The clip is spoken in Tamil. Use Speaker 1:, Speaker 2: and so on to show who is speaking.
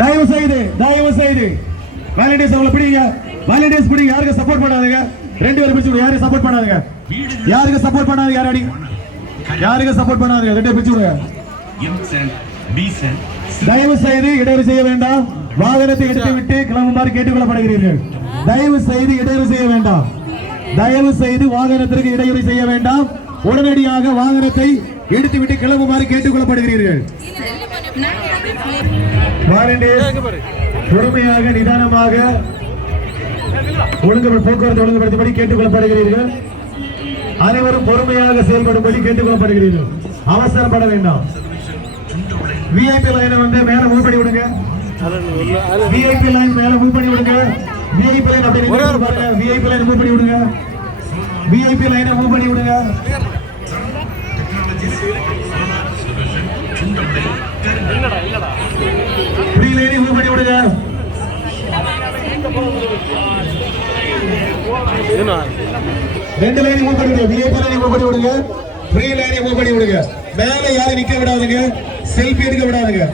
Speaker 1: தயவு செய்து தயவு செய்து வாலண்டியர்ஸ் அவங்கள பிடிங்க. வாலண்டியர்ஸ் பிடிங்க. யாருக்கு சப்போர்ட் பண்ணாதீங்க. ரெண்டு பேரும் பிடிச்சு யாரும் சப்போர்ட் பண்ணாதீங்க. யாருக்கு சப்போர்ட் பண்ணாதீங்க யாரடி யாருக்கு சப்போர்ட் பண்ணாதீங்க? ரெண்டு பிடிச்சு விடுங்க. தயவு செய்து இடையூறு செய்ய வேண்டாம். வாகனத்தை எடுத்து விட்டு கிளம்புமாறு கேட்டுக்கொள்ளப்படுகிறீர்கள். தயவு செய்து இடையூறு செய்ய வேண்டாம். தயவு செய்து வாகனத்திற்கு இடையூறு செய்ய வேண்டாம். உடனடியாக வாகனத்தை எடுத்து விட்டு கிளம்புமாறு கேட்டுக்கொள்ளப்படுகிறீர்கள். பொறுமையாக நிதானமாக ஒழுங்கு போக்குவரத்து ஒழுங்குபடுத்தும்படி கேட்டுக்கொள்ளப்படுகிறீர்கள். அனைவரும் பொறுமையாக செயல்படும்படி கேட்டுக்கொள்ளப்படுகிறீர்கள். அவசரப்பட வேண்டாம். விஐபி லைனை வந்து மேல மூவ் பண்ணி விடுங்க. விஐபி லைன் மேல மூவ் பண்ணி விடுங்க. விஐபி லைன் அப்படி விஐபி லைன் மூவ் பண்ணி விடுங்க. விஐபி லைனை மூவ் பண்ணி விடுங்க. ரெண்டு லைனை மூவ் பண்ணி விடுங்க விஐபி லைனி மூவ் பண்ணி விடுங்க ஃப்ரீ லைனை மூவ் பண்ணி விடுங்க மேல யாரும் நிக்க விடாதுங்க. செல்ஃபி எடுக்க விடாதுங்க.